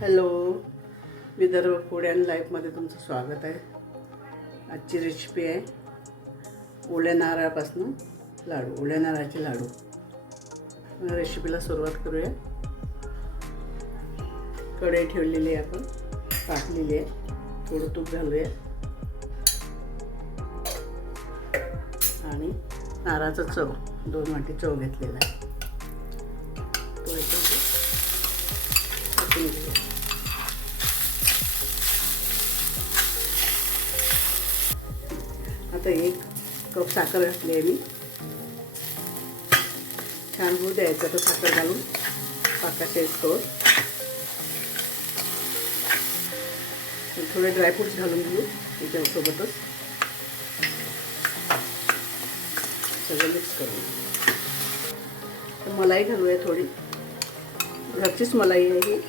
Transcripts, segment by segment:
Hello, Vidarbha food and लाईफमध्ये तुमचं स्वागत आहे. आजची रेसिपी आहे ओल्या नारळापासून लाडू, ओल्या नारळाचे लाडू. रेसिपीला सुरुवात करूया. कढई ठेवलेली आहे, आपण टाकलेली आहे. थोडं तूप घालूया आणि नारळाचा चव 2 वाटी चव घेतलेला आहे. तो टाकून घेऊया. आता 1 कप साखर घातली आहे मी. छान होऊ द्यायचं तर साखर घालून पाकाच्या इतकं. थोडे ड्रायफ्रूट्स घालून घेऊ त्याच्यासोबतच. सगळं मिक्स करू. तर मलाई घालूया थोडी. घरचीच मलाई आहे ही.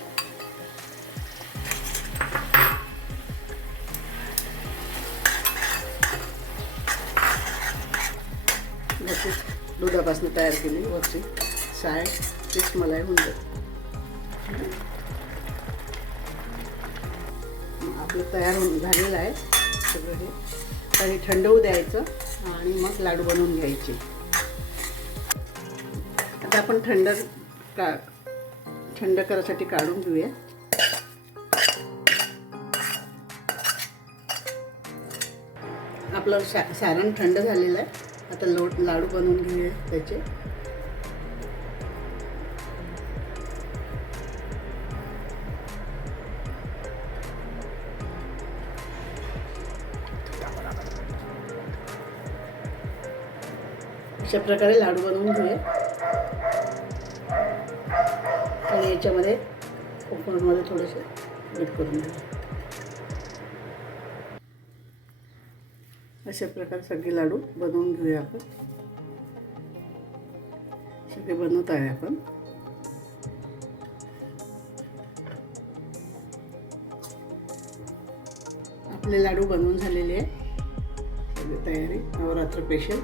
दुधापासून तयार केली वरची साय, तीच मलाई होऊन जाते. आपलं तयार होऊन झालेलं आहे सगळं. हे तर हे थंड होऊ द्यायचं आणि मग लाडू बनवून घ्यायचे. आता आपण थंड करायसाठी काढून घेऊया. आपलं सारण थंड झालेलं आहे. आता लाडू बनवून घेऊया त्याचे. अशा प्रकारे लाडू बनवून घेऊया. आणि याच्यामध्ये कोकणामध्ये थोडेसे मीठ करून घेऊया. अशा प्रकारे सगळे लाडू बनवून घेऊया आपण. सगळे बनवत आहे आपण. आपले लाडू बनवून झालेले आहे. सगळे तयारी नवरात्र स्पेशल.